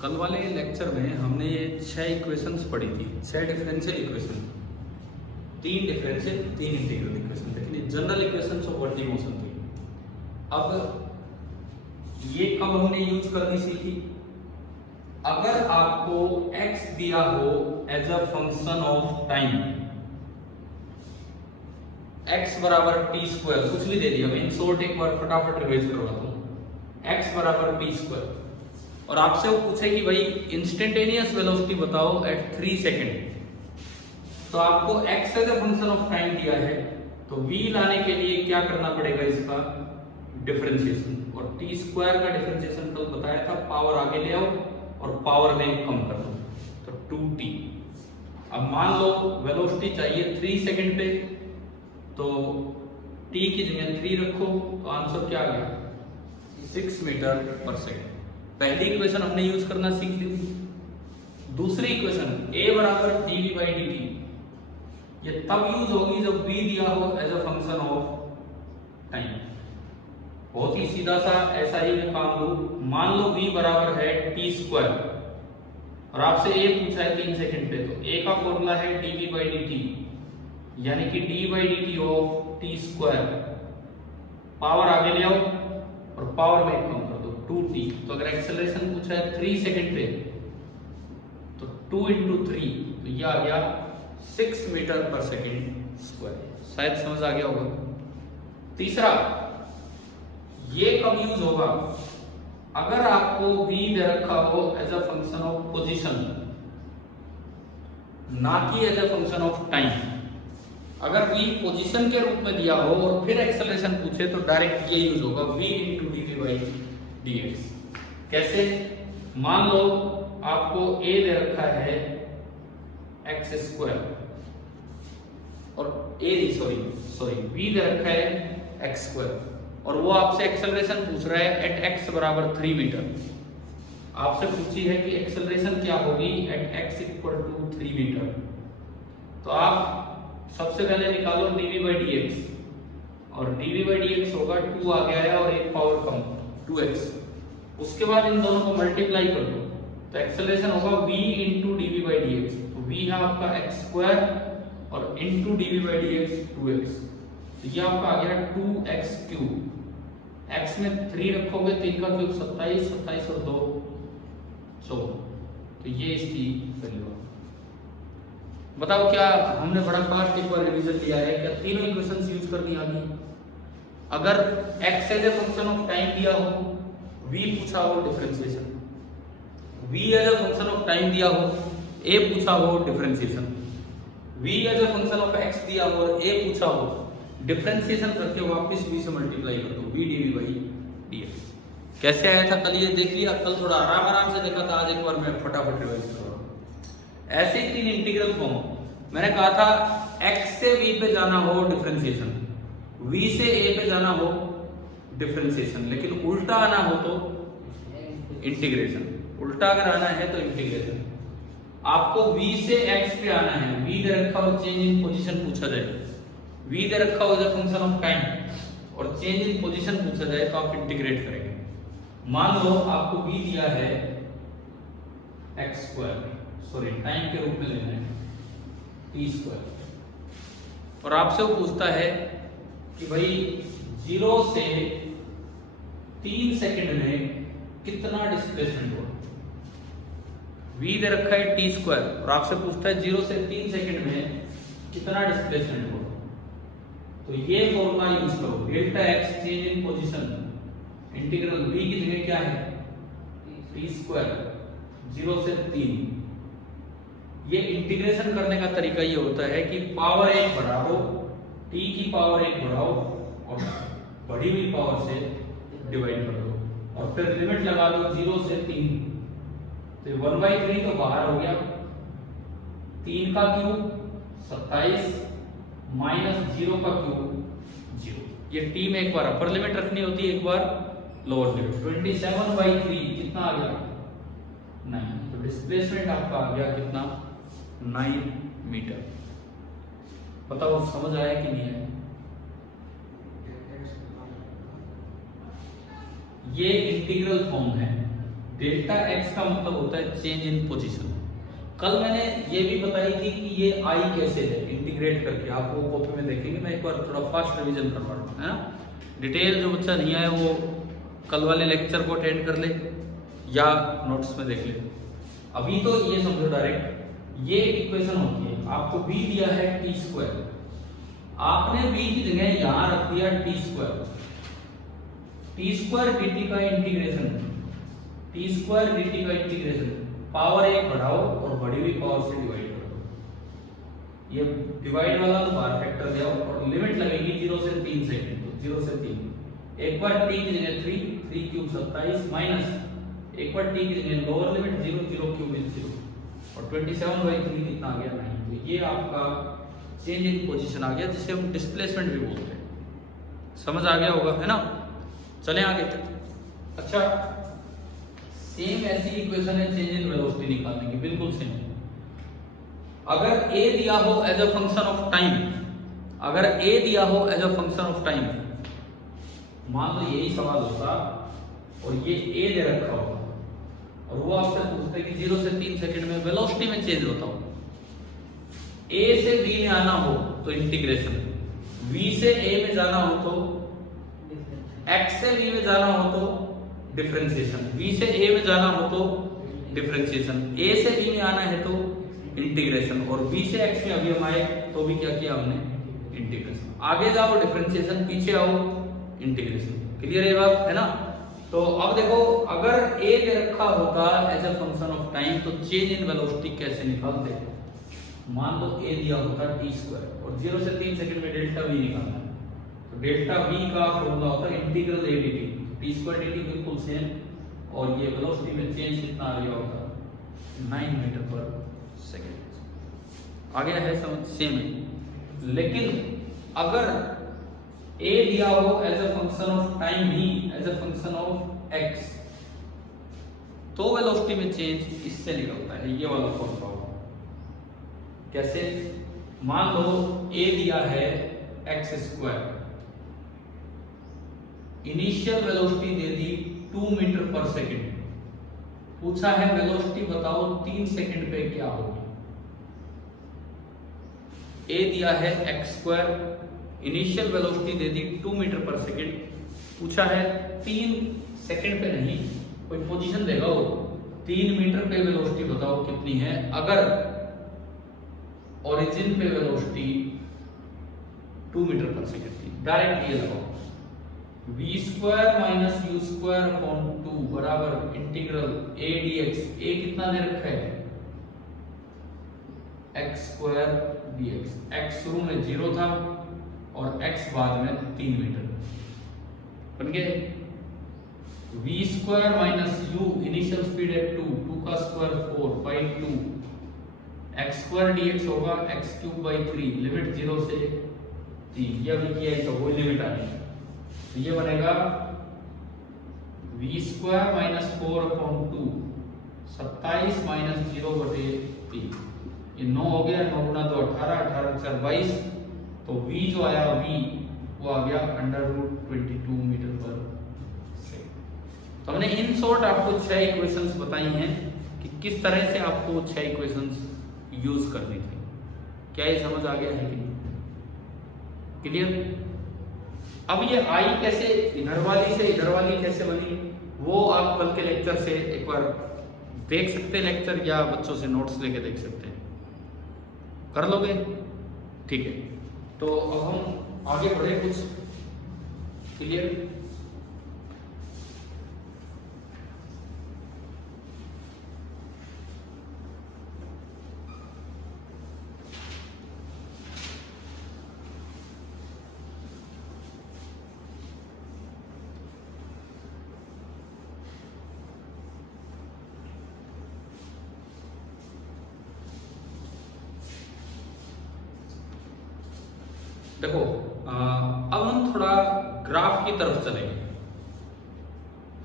कल वाले लेक्चर में हमने ये 6 इक्वेशंस पढ़ी थी, 6 differential equation, 3 differential 3 integral equation, लेकिन general equations of vertical motion थी। अब ये कब हमने यूज करनी सीखी? अगर आपको x दिया हो as a function of time, x बराबर टी स्क्वायर, कुछ भी दे दिया, मैं इन शॉर्ट एक बार फटाफट रिवाइज करवाता हूँ। x बराबर टी स्क्वायर और आपसे वो पूछे कि भाई इंस्टेंटेनियस वेलोसिटी बताओ एट 3 सेकेंड, तो आपको x as a function of time दिया है, तो v लाने के लिए क्या करना पड़ेगा? इसका डिफरेंशिएशन, और टी स्क्वायर का डिफरेंशिएशन कल बताया था, पावर आगे ले आओ और पावर में कम कर दो, तो 2t। अब मान लो वेलोसिटी चाहिए 3 सेकेंड पे, तो t की जगह 3 रखो, तो आंसर क्या आ गया? 6 मीटर पर सेकेंड। पहली इक्वेशन हमने यूज करना सीख ली थी। दूसरी इक्वेशन a बराबर dv बाई dt, ये तब यूज होगी जब v दिया हो as a function of time. बहुत ही सीधा सा ऐसा ही मैं काम लूं, मान लो v बराबर है टी स्क्वायर और आपसे a पूछा है 3 सेकंड पे, तो a का फॉर्मूला है dv बाई dt, यानी कि d by dt of T square, power आगे ले आओ और पावर में कम कर दो 2t। तो अगर एक्सेलरेशन पूछा है 3 सेकंड पे, तो 2 into 3, तो ये आ गया 6 मीटर पर सेकंड स्क्वायर। शायद समझ आ गया होगा। तीसरा, ये कब यूज होगा? अगर आपको v दे रखा हो as a function of position, ना कि as a function of time. अगर v पोजीशन के रूप में दिया हो और फिर एक्सेलरेशन पूछे, तो डायरेक्ट ये यूज होगा v into dv by dx। कैसे? मान लो आपको a दे रखा है x स्क्वायर और v दे रखा है x स्क्वायर, और वो आपसे एक्सेलरेशन पूछ रहा है एट x बराबर 3 मीटर। आपसे पूछी है कि एक्सेलरेशन क्या होगी at x equal to 3 metre, तो आप सबसे पहले निकालो dv बाई dx, और dv बाई dx होगा 2 आ गया है और एक पावर कम 2x। उसके बाद इन दोनों को मल्टीप्लाई कर दो, तो एक्सेलरेशन होगा v into dv by dx, तो v है आपका x स्क्वायर और into dv by dx 2x, तो ये आपका आ गया 2x क्यूब। x में 3 रखोगे, 3 का क्यूब 27, 27 और 2 14, तो ये इसकी वैल्यू। बताओ क्या हमने बड़ा फास्ट एक बार रिवीजन लिया है? क्या तीनों इक्वेशंस यूज करनी आ गई? अगर x as a function of time दिया हो, v पूछा हो differentiation, v as a function of time दिया हो, a पूछा हो differentiation, v as a function of x दिया हो और a पूछा हो डिफरेंशिएशन करके वापस v से मल्टीप्लाई कर दो, v dv बाई dx। कैसे आया था कल? ये देख लिया, कल थोड़ा आराम से देखा था, आज एक बार मैं फटाफट रिवाइज कर रहा हूं। ऐसे ही 3 इंटीग्रल फॉर्म, मैंने कहा था x से v पे जाना हो डिफरेंशिएशन, v से a पे जाना हो डिफरेंशिएशन, लेकिन उल्टा आना हो तो इंटीग्रेशन। उल्टा अगर आना है तो इंटीग्रेशन। आपको v से x पे आना है, v दे रखा हो चेंज इन पोजीशन पूछा जाए, v दे रखा हो as a function of time और चेंज इन पोजीशन पूछा जाए, तो आप इंटीग्रेट करेंगे। मान लो आपको v दिया है x स्क्वायर, टाइम के रूप में लेना है टी स्क्वायर, और आपसे वो पूछता है कि भाई 0 से 3 सेकंड में कितना डिस्प्लेसमेंट होगा। v दे रखा है टी स्क्वायर और आपसे पूछता है 0 से 3 सेकंड में कितना डिस्प्लेसमेंट होगा, तो ये फॉर्मूला यूज करो, delta x change in position, integral v की जगह क्या है टी स्क्वायर 0 से 3। ये इंटीग्रेशन करने का तरीका ये होता है कि पावर 1 बढ़ाओ, t की पावर 1 बढ़ाओ और बढ़ी हुई पावर से डिवाइड कर दो, और फिर लिमिट लगा दो 0 से 3, तो 1/3 तो बाहर हो गया, 3 का क्यूब 27 माइनस 0 का क्यूब 0। ये t में एक बार अपर लिमिट रखनी होती है, एक बार लोअर लिमिट। 27/3 कितना आ गया 9, तो डिस्प्लेसमेंट आपका आ गया कितना 9 मीटर। बताओ समझ आया कि नहीं आया? ये इंटीग्रल फॉर्म है, डेल्टा एक्स का मतलब होता है चेंज इन पोजीशन। कल मैंने ये भी बताई थी कि ये आई कैसे है इंटीग्रेट करके, आप वो कॉपी में देखेंगे, मैं एक बार थोड़ा फास्ट रिवीजन करवा रहा हूँ, है ना। डिटेल जो बच्चा नहीं आया वो कल वाले लेक्चर को अटेंड कर ले या नोट्स में देख ले। अभी तो ये समझो डायरेक्ट, ये इक्वेशन होती है, आपको b दिया है टी स्क्वायर, आपने b की जगह यहां रख दिया टी स्क्वायर dt का इंटीग्रेशन, टी स्क्वायर dt का इंटीग्रेशन, पावर एक बढ़ाओ और बढ़ी हुई पावर से डिवाइड कर दो। ये डिवाइड वाला तो बाहर फैक्टर ले आओ और लिमिट लगेगी 0 से 3 सेकंड, तो 0 से 3, एक बार t की जगह 3 क्यूब 27 माइनस एक बार t की जगह लोअर लिमिट 0 0 क्यूब 0 और 27/3 कितना आ गया 9। तो ये आपका चेंज इन पोजीशन आ गया, जिसे हम डिस्प्लेसमेंट भी बोलते हैं। समझ आ गया होगा, है ना। चलें आगे। अच्छा, सेम ऐसी इक्वेशन है चेंज इन वेलोसिटी निकालने की, बिल्कुल सेम। अगर a दिया हो as a function of time, अगर a दिया हो as a function of time, मान लो यही सवाल होता और ये a दे रखा होगा और वो आपसे पूछते कि 0 से 3 सेकंड में वेलोसिटी में चेंज बताओ। a से b में आना हो तो इंटीग्रेशन, v से a में जाना हो तो, x से b में जाना हो तो डिफरेंशिएशन, v से a में जाना हो तो डिफरेंशिएशन, a से b में आना है तो इंटीग्रेशन, और b से x में अभी हम आए तो भी क्या किया हमने, इंटीग्रेशन। आगे जाओ डिफरेंशिएशन, पीछे आओ इंटीग्रेशन। क्लियर है बात, है ना। तो अब देखो, अगर a दे रखा होता as a function of time तो चेंज इन वेलोसिटी कैसे निकालते। मान लो a दिया होता टी स्क्वायर और 0 से 3 सेकंड में डेल्टा v निकालना है, तो डेल्टा v का फॉर्मूला होता है integral a dt, T square dt बिल्कुल सेम, और ये वेलोसिटी में चेंज कितना आ गया होगा 9 मीटर पर सेकंड। आ गया है समझ, सेम है। लेकिन अगर a दिया हो as a function of time ही, as a function of x, तो वेलोसिटी में चेंज इससे निकलता है, ये वाला फॉर्मूला। कैसे, मान लो a दिया है x स्क्वायर, इनिशियल वेलोसिटी दे दी 2 मीटर पर सेकंड, पूछा है वेलोसिटी बताओ 3 सेकंड पे क्या होगी। a दिया है x स्क्वायर, इनिशियल वेलोसिटी दे दी 2 मीटर पर सेकंड, पूछा है 3 सेकंड पे नहीं, कोई पोजीशन देगा वो, 3 मीटर पे वेलोसिटी बताओ कितनी है। अगर ओरिजिन पे वेलोसिटी 2 मीटर पर सेकंड थी, डायरेक्ट ये लगाओ, v square minus you square upon 2 बराबर इंटीग्रल a dx। a कितना दे रखा है, x स्क्वायर dx, x शुरू में 0 था और x बाद में 3 मीटर बन गए। v square minus u, initial speed है 2 का square 4 by 2, x square dx होगा x क्यूब बाई 3, लिमिट 0 से 3, ये अभी किया है तो वही लिमिट आ गई, तो ये बनेगा v square minus 4 upon 2, 27 minus 0/3, ये 9 हो गया, 9 गुना 2 18, 18 4 22, तो v जो आया v वो आ गया √22 मीटर पर सेकंड। तो हमने इन शॉर्ट आपको 6 इक्वेशंस बताई हैं कि किस तरह से आपको 6 इक्वेशंस यूज करनी थी। क्या ये समझ आ गया है कि नहीं? क्लियर। अब ये आई कैसे इधर वाली से इधर वाली कैसे बनी, वो आप कल के लेक्चर से एक बार देख सकते हैं, लेक्चर या बच्चों से नोट्स लेके देख सकते हैं। कर लोगे? ठीक है। तो अब हम आगे बढ़े कुछ। क्लियर। देखो, अब हम थोड़ा ग्राफ की तरफ चलेंगे।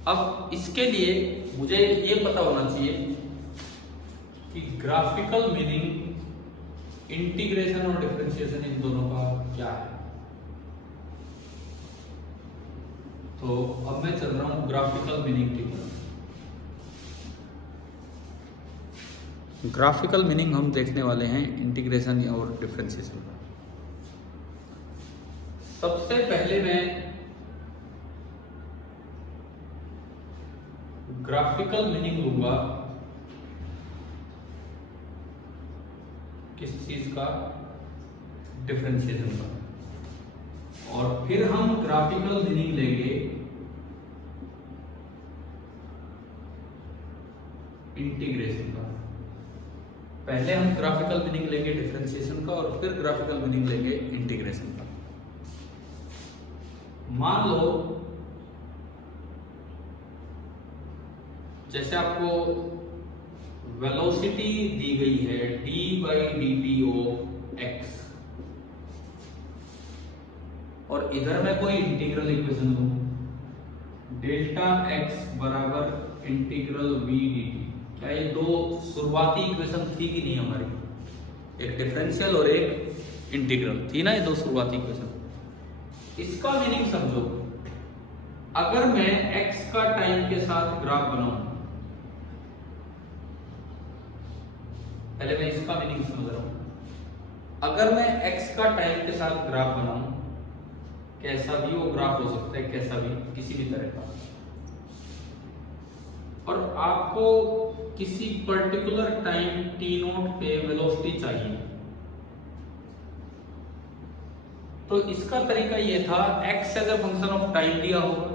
अब इसके लिए मुझे ये पता होना चाहिए कि ग्राफिकल मीनिंग इंटीग्रेशन और डिफरेंशिएशन इन दोनों का क्या है। तो अब मैं चल रहा हूं ग्राफिकल मीनिंग की तरफ। ग्राफिकल मीनिंग हम देखने वाले हैं इंटीग्रेशन और डिफरेंशिएशन का। सबसे पहले मैं ग्राफिकल मीनिंग लूंगा किस चीज का, डिफरेंशिएशन का, और फिर हम ग्राफिकल मीनिंग लेंगे इंटीग्रेशन का। पहले हम ग्राफिकल मीनिंग लेंगे डिफरेंशिएशन का और फिर ग्राफिकल मीनिंग लेंगे इंटीग्रेशन का। मान लो जैसे आपको वेलोसिटी दी गई है d/dt ऑफ x, और इधर मैं कोई इंटीग्रल इक्वेशन लूं, डेल्टा x बराबर इंटीग्रल v dt। क्या ये दो शुरुआती इक्वेशन थी कि नहीं हमारी? एक डिफरेंशियल और एक इंटीग्रल थी ना, ये दो शुरुआती इक्वेशन। इसका मीनिंग समझो, अगर मैं x का टाइम के साथ ग्राफ बनाऊं, पहले मैं इसका मीनिंग समझ रहा हूं। अगर मैं x का टाइम के साथ ग्राफ बनाऊं, कैसा भी वो ग्राफ हो सकता है, कैसा भी, किसी भी तरह का, और आपको किसी पर्टिकुलर टाइम t0 पे वेलोसिटी चाहिए, तो इसका तरीका ये था, x as a function of time दिया होगा,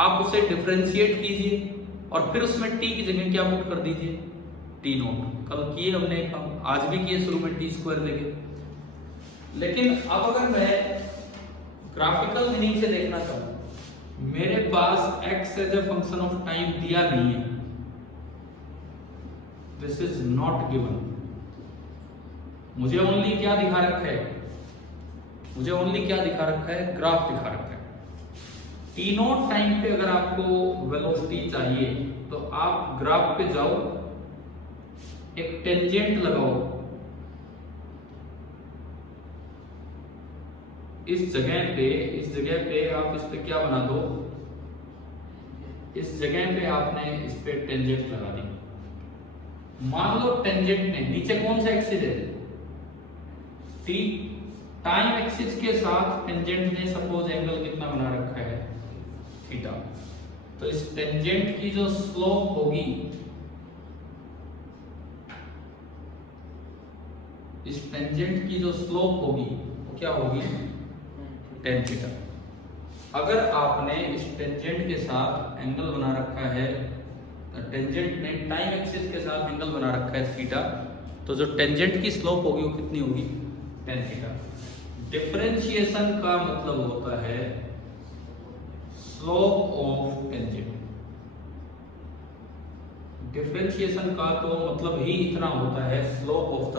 आप उसे डिफरेंशिएट कीजिए और फिर उसमें t की जगह क्या पुट कर दीजिए, t0। कल किए हमने काम, आज भी किए, शुरू में t² लेके। लेकिन अब अगर मैं ग्राफिकल मीनिंग से देखना चाहूं, मेरे पास x as a function of time दिया नहीं है, दिस इज नॉट गिवन। मुझे ओनली क्या दिखा रखा है, मुझे ओनली क्या दिखा रखा है, ग्राफ दिखा रखा है। t0 टाइम पे अगर आपको वेलोसिटी चाहिए तो आप ग्राफ पे जाओ, एक टेंजेंट लगाओ, इस जगह पे आप इस पे क्या बना दो, इस जगह पे आपने इस पे टेंजेंट लगा दी। मान लो टेंजेंट ने, नीचे कौन सा एक्सिस है, t, टाइम एक्सिस के साथ टेंजेंट ने सपोज एंगल कितना बना रखा है, थीटा। तो इस टेंजेंट की जो स्लोप होगी, इस टेंजेंट की जो स्लोप होगी वो क्या होगी, tan थीटा। अगर आपने इस टेंजेंट के साथ एंगल बना रखा है, टेंजेंट ने टाइम एक्सिस के साथ एंगल बना रखा है थीटा, तो जो टेंजेंट की स्लोप होगी वो कितनी होगी, tan थीटा। डिफरेंशिएशन का मतलब होता है स्लोप ऑफ टेंजेंट। डिफरेंशिएशन का तो मतलब ही इतना होता है, slope of the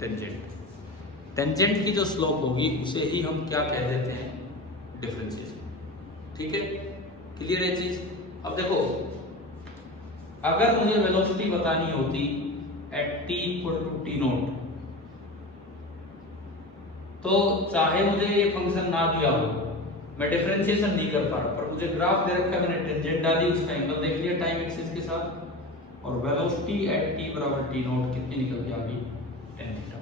tangent. Tangent की जो स्लोप होगी उसे ही हम क्या कह देते हैं, डिफरेंशिएशन। ठीक है, क्लियर है चीज। अब देखो, अगर मुझे वेलोसिटी बतानी होती eight t equal to t0, तो चाहे मुझे ये फंक्शन ना दिया हो, मैं डिफरेंशिएशन नहीं कर पा रहा, पर मुझे ग्राफ दे रखा है, मैंने टेंजेंट डाली, उसका एंगल देख लिया टाइम एक्सिस के साथ, और वेलोसिटी एट t बराबर t0 कितनी निकल के आ गई, tan थीटा।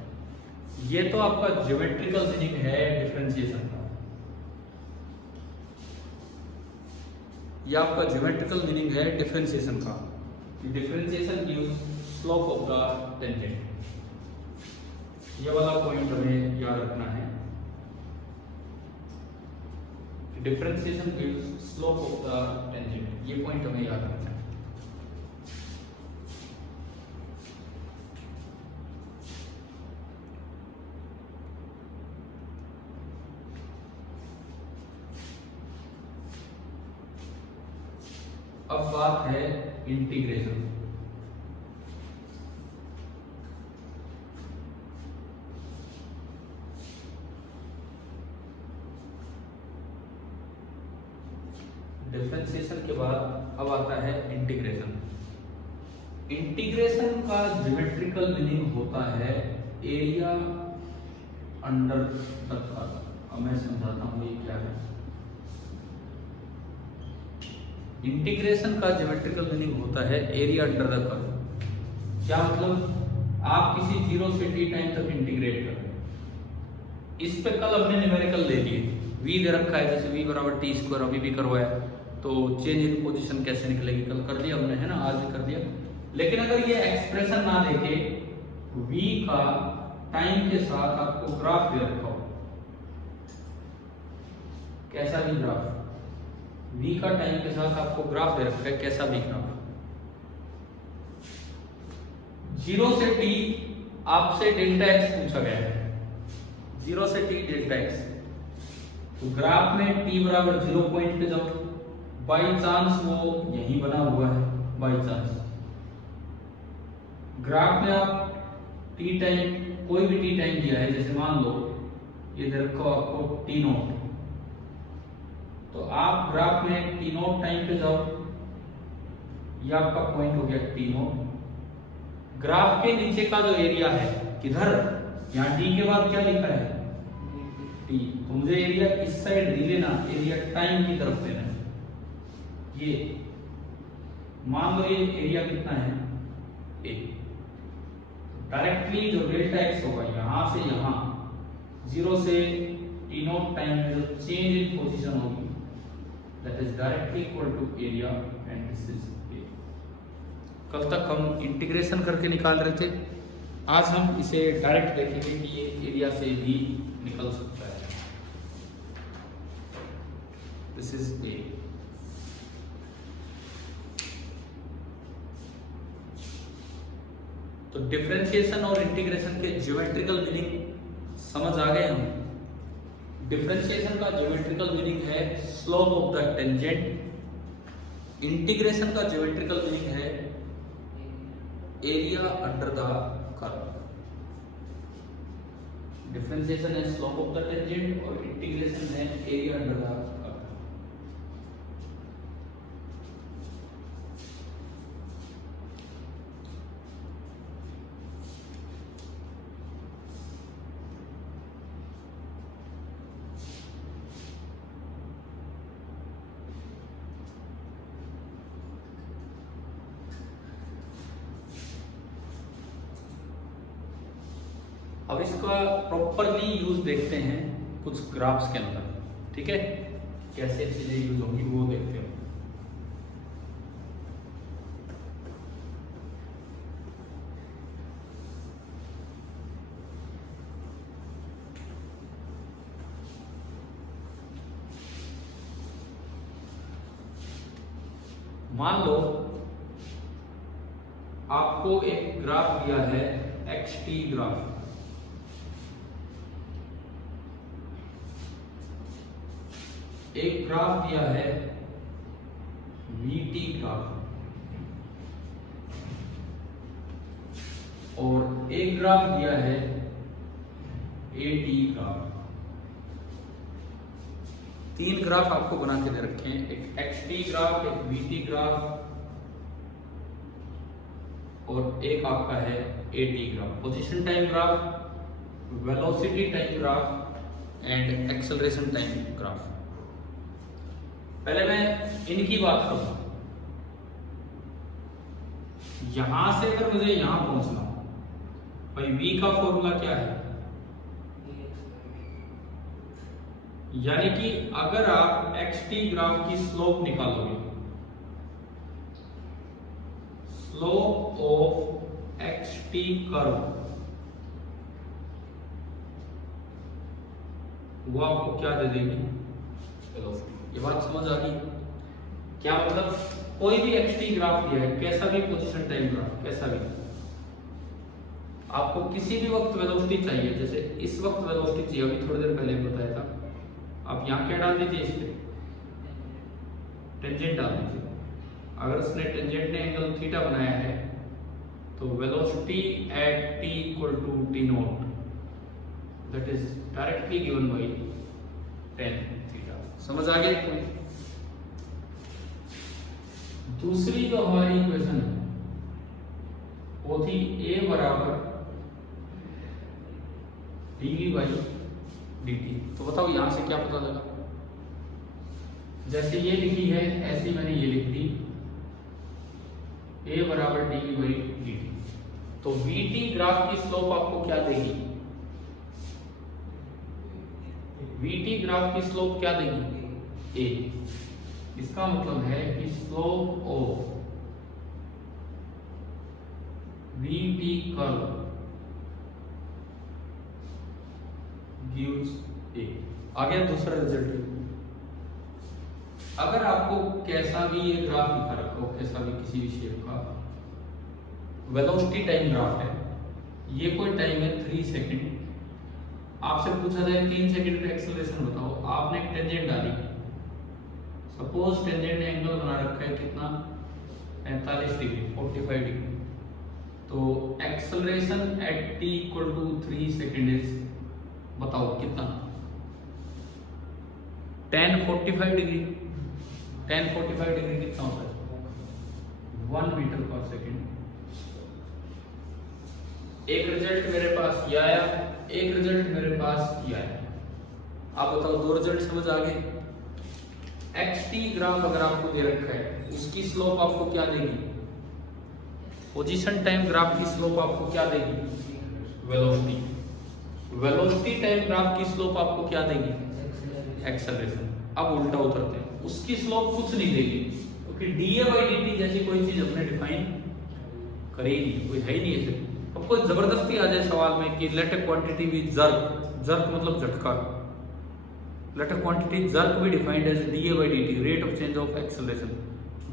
ये तो आपका ज्योमेट्रिकल मीनिंग है डिफरेंशिएशन का, ये आपका ज्योमेट्रिकल मीनिंग है डिफरेंशिएशन का। Differentiation gives slope of the tangent. ये वाला पॉइंट हमें याद रखना है, differentiation gives slope of the tangent, ये पॉइंट हमें याद रखना है। अब बात है इंटीग्रेशन। डिफरेंशिएशन के बाद अब आता है इंटीग्रेशन। इंटीग्रेशन का ज्योमेट्रिकल मीनिंग होता है एरिया अंडर द कर्व। अब मैं समझाता हूँ ये क्या है। इंटीग्रेशन का ज्योमेट्रिकल मीनिंग होता है एरिया अंडर द कर्व। क्या मतलब, आप किसी 0 से t टाइम तक इंटीग्रेट कर रहे हैं। इस पे कल हमने न्यूमेरिकल ले लिए, v दे रखा है, जैसे v बराबर टी स्क्वायर अभी भी करवाया, तो चेंज इन पोजीशन कैसे निकलेगी कल कर दिया हमने, है ना, आज भी कर दिया। लेकिन अगर ये एक्सप्रेशन ना देखे, v का टाइम के साथ आपको ग्राफ दे रखा हो, कैसा भी ग्राफ, v का टाइम के साथ आपको ग्राफ दे रखा है, कैसा भी ग्राफ, 0 से t आपसे डेल्टा x पूछा गया है, 0 से t डेल्टा x, तो ग्राफ में t बराबर 0 पॉइंट पे जाओ, बाई चांस वो यही बना हुआ है, बाई चांस ग्राफ में आप t टाइम, कोई भी t टाइम दिया है, जैसे मान लो ये दे रखो आपको t नॉट, तो आप ग्राफ में t नॉट टाइम पे जाओ, ये आपका पॉइंट हो गया t नॉट, ग्राफ के नीचे का जो एरिया है किधर, यहाँ t के बाद क्या लिखा है t, तो मुझे एरिया इस साइड नहीं लेना, एरिया टाइम की तरफ लेना है। ये मान लो ये एरिया कितना है a, डायरेक्टली जो डेल्टा x होगा यहां से यहां 0 से t नॉट टाइम में जो चेंज इन पोजीशन होगी that is directly equal to area and this is a। कल तक हम इंटीग्रेशन करके निकाल रहे थे, आज हम इसे डायरेक्ट देखेंगे कि ये एरिया से भी निकल सकता है। This is a। तो डिफरेंशिएशन और इंटीग्रेशन के ज्योमेट्रिकल मीनिंग समझ आ गए हम। डिफरेंशिएशन का ज्योमेट्रिकल मीनिंग है slope of the tangent, integration का ज्योमेट्रिकल मीनिंग है area under the curve. Differentiation है स्लोप ऑफ द टेंजेंट और इंटीग्रेशन है एरिया अंडर द कर्व। अब इसका प्रॉपरली यूज देखते हैं कुछ ग्राफ्स के अंदर, ठीक है, कैसे चीजें यूज होंगी वो देखते हैं। मान लो आपको एक ग्राफ दिया है xt ग्राफ, एक ग्राफ दिया है vt ग्राफ, और एक ग्राफ दिया है at ग्राफ। तीन ग्राफ आपको बना के दे रखे हैं, एक xt ग्राफ, एक vt ग्राफ और एक आपका है at graph, position time graph, velocity time graph and acceleration time graph. पहले मैं इनकी बात करूं, यहां से अगर मुझे यहां पहुंचना हो, भाई v का फॉर्मूला क्या है, यानी कि अगर आप xt ग्राफ की स्लोप निकालोगे, स्लोप ऑफ xt कर्व, वो आपको क्या दे देगी, वेलोसिटी। ये बात समझ आ गई? क्या मतलब, कोई भी xt ग्राफ दिया है, कैसा भी पोजीशन टाइम ग्राफ, कैसा भी, आपको किसी भी वक्त वेलोसिटी चाहिए, जैसे इस वक्त वेलोसिटी चाहिए, अभी थोड़ी देर पहले बताया था, आप यहाँ क्या डाल दीजिए, इस पे टेंजेंट डाल दीजिए। अगर उसने टेंजेंट ने एंगल थीटा बनाया है तो velocity at t equal to t naught, that is directly given by tan theta. समझ आ गया पॉइंट? दूसरी जो हमारी इक्वेशन है वो थी a बराबर dv बाई dt। तो बताओ यहां से क्या पता लगा, जैसे ये लिखी है ऐसे मैंने ये लिख दी, a बराबर dv बाई dt। तो VT ग्राफ की स्लोप आपको क्या देगी? VT ग्राफ की स्लोप क्या देगी? A। इसका मतलब है कि slope of VT curve gives A। आ गया दूसरा रिजल्ट। अगर आपको कैसा भी ये ग्राफ दिखा रखा हो, कैसा भी किसी भी शेप का, वेलोसिटी टाइम ग्राफ है, ये कोई टाइम है 3 सेकंड, आपसे पूछा जाए 3 सेकंड का एक्सेलरेशन बताओ, आपने एक टेंजेंट डाली, सपोज टेंजेंट ने एंगल बना रखा है कितना, 45 डिग्री, 45 डिग्री, तो acceleration at t equal to 3 second is, बताओ कितना, 1045 डिग्री, 1045 डिग्री कितना होता है? 1 मीटर पर सेकंड। एक रिजल्ट मेरे पास ये आया, एक रिजल्ट मेरे पास ये आया। आप बताओ दो रिजल्ट समझ आ गए? xt ग्राफ अगर आपको दे रखा है, उसकी स्लोप आपको क्या देगी? पोजीशन टाइम ग्राफ की स्लोप आपको क्या देगी? वेलोसिटी। वेलोसिटी टाइम ग्राफ की स्लोप आपको क्या देगी? एक्सेलरेशन। अब उल्टा उतरते हैं, उसकी स्लोप कुछ नहीं देगी, क्योंकि dA/dt जैसी कोई चीज हमने डिफाइन करेगी, कोई है ही नहीं ऐसे। अब कोई जबरदस्ती आ जाए सवाल में कि let a quantity with jerk, jerk मतलब झटका, लेट अ क्वांटिटी जर्क भी defined as dA/dt, rate of change of acceleration,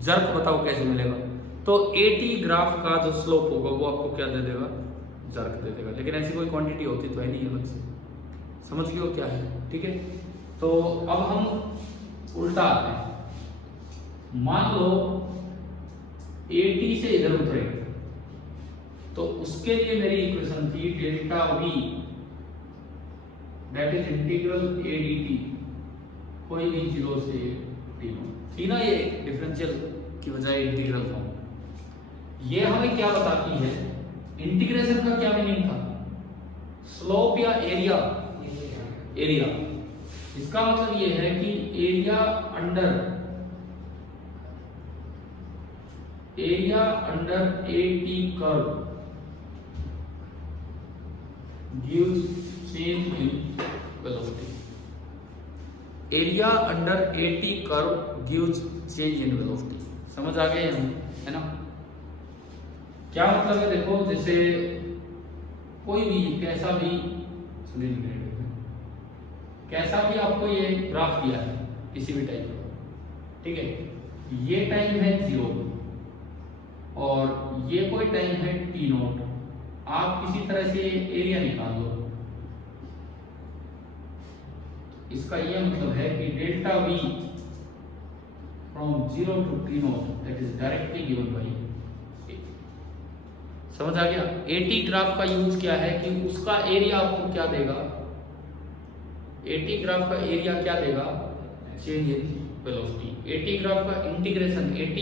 jerk बताओ कैसे मिलेगा? तो AT ग्राफ का जो स्लोप होगा वो आपको क्या दे देगा? जर्क दे देगा। लेकिन ऐसी कोई क्वांटिटी होती तो है नहीं अलग से, समझ गए हो क्या है? ठीक है, तो अब हम उल्टा आते हैं। मान लो AT से इधर उतरे, तो उसके लिए मेरी इक्वेशन थी delta V, that is integral A dt, कोई भी 0 से t थी ना, ये डिफरेंशियल की बजाय इंटीग्रल फॉर्म। ये हमें क्या बताती है? इंटीग्रेशन का क्या मीनिंग था? स्लोप या एरिया? एरिया। इसका मतलब ये है कि area under AT curve gives change in velocity. Area under AT curve gives change in velocity. समझ आ गए हम, है ना? क्या मतलब है? देखो, जैसे कोई भी कैसा भी आपको ये ग्राफ दिया है किसी भी टाइप का, ठीक है, ये टाइम है 0 और ये कोई टाइम है t0, आप किसी तरह से एरिया निकाल लो। इसका ये मतलब है कि delta V from 0 to t0 that is directly given by. समझ आ गया? AT ग्राफ का यूज क्या है कि उसका एरिया आपको क्या देगा? AT ग्राफ का एरिया क्या देगा? Change in velocity. AT graph का इंटीग्रेशन, AT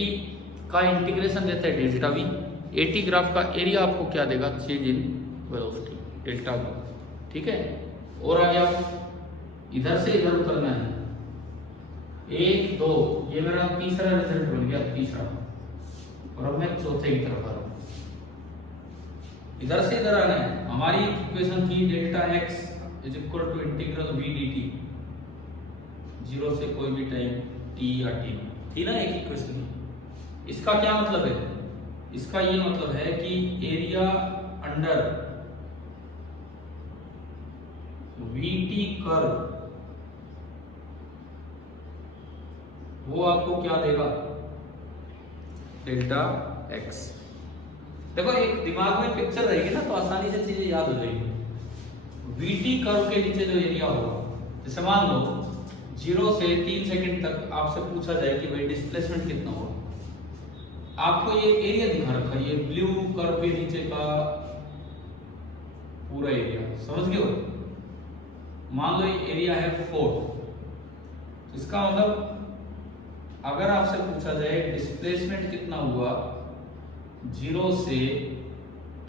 का इंटीग्रेशन देता है डेल्टा V, AT ग्राफ का एरिया आपको क्या देगा? Change in velocity, delta V। ठीक है, और आ गया, इधर से इधर उतरना है, 1 2, ये मेरा तीसरा रिजल्ट बन गया, तीसरा। और अब मैं चौथे की तरफ आ रहा हूं, इधर से इधर आना है। हमारी इक्वेशन थी delta x is equal to integral V dt, 0 से कोई भी टाइम t या t थी ना एक इक्वेशन। इसका क्या मतलब है? इसका ये मतलब है कि एरिया अंडर VT कर्व वो आपको क्या देगा? Delta x। देखो, एक दिमाग में पिक्चर रहेगी ना तो आसानी से चीजें याद हो जाएगी। VT कर्व के नीचे जो एरिया होगा, जैसे मान लो 0 से 3 सेकंड तक आपसे पूछा जाए कि भाई डिस्प्लेसमेंट कितना होगा, आपको ये एरिया दिखा रखा है, ये ब्लू कर्व के नीचे का पूरा एरिया, समझ गए हो? मान लो ये एरिया है 4, इसका मतलब अगर आपसे पूछा जाए डिस्प्लेसमेंट कितना हुआ 0 से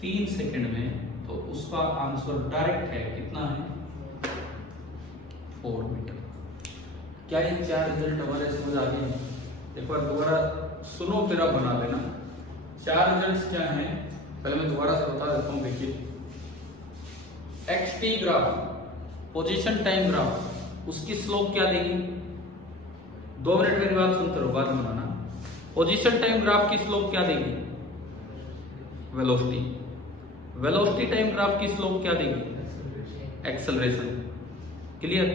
3 सेकंड में, तो उसका आंसर डायरेक्ट है, कितना है? 4 मीटर। क्या ये 4 रिजल्ट हमारे समझ आ गए? एक बार दोबारा सुनो फिर आप बना लेना। 4 रिजल्ट्स क्या हैं? पहले मैं दोबारा से बता देता हूँ, देखिए x T graph, position time graph, उसकी स्लोप क्या देगी? 2 मिनट मेरी बात सुनते रहो, बात बनाना। पोजीशन टाइम ग्राफ की स्लोप क्या देगी? वेलोसिटी। वेलोसिटी टाइम ग्राफ की स्लोप क्या देगी? Acceleration. Clear?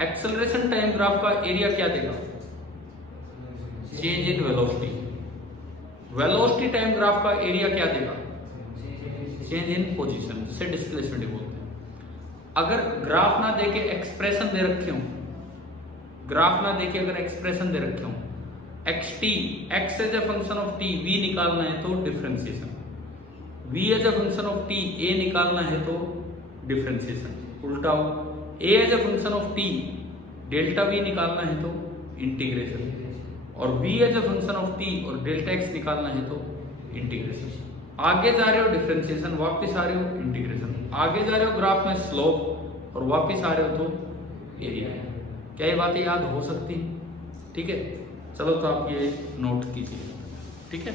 Acceleration time graph का एरिया क्या देगा? Change in velocity. Velocity time graph का एरिया क्या देगा? चेंज इन पोजीशन, जिसे डिस्प्लेसमेंट बोलते हैं। अगर ग्राफ ना देके एक्सप्रेशन दे रखे हो, ग्राफ ना देके अगर एक्सप्रेशन दे रखे हो, X T, X as a function of T, V निकालना है तो differentiation, V as a function of T, A निकालना है तो डिफरेंशिएशन, उल्टा हो, A as a function of T, delta V निकालना है तो इंटीग्रेशन, और V as a function of T और डेल्टा एक्स निकालना है तो इंटीग्रेशन। आगे जा रहे हो डिफरेंशिएशन, वापस आ रहे हो इंटीग्रेशन, आगे जा रहे हो ग्राफ में स्लोप और वापस आ रहे हो तो एरिया। क्या ये बातें याद हो सकती? ठीक है, चलो तो आप ये नोट कीजिए, ठीक है।